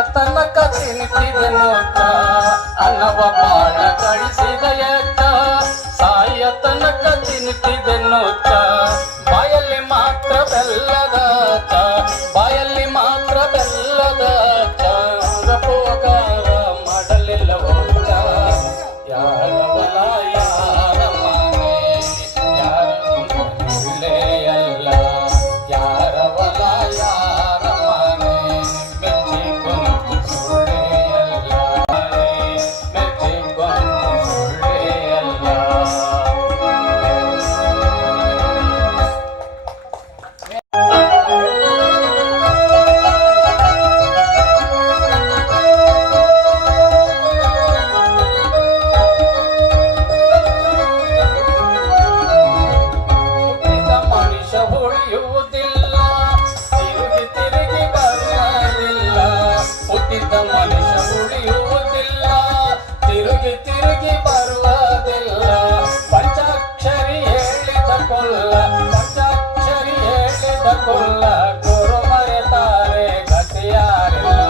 ತನಕ ನೋಟ ಅನ್ನವ ಬಾಳ ಕಳಿಸಿದ ಎಟ್ಟ ಸಾಯ ತನಕ ತಿಂತಿದೆ ನೋಟ ಮನುಷ್ಯ ಉಳಿಯುವುದಿಲ್ಲ ತಿರುಗಿ ತಿರುಗಿ ಬರುವುದಿಲ್ಲ ಪಂಚಾಕ್ಷರಿ ಹೇಳಿದ ಪಂಚಾಕ್ಷರಿ ಗುರು ಮರೆತಾರೆ ಗತಿಯಾರಿಲ್ಲ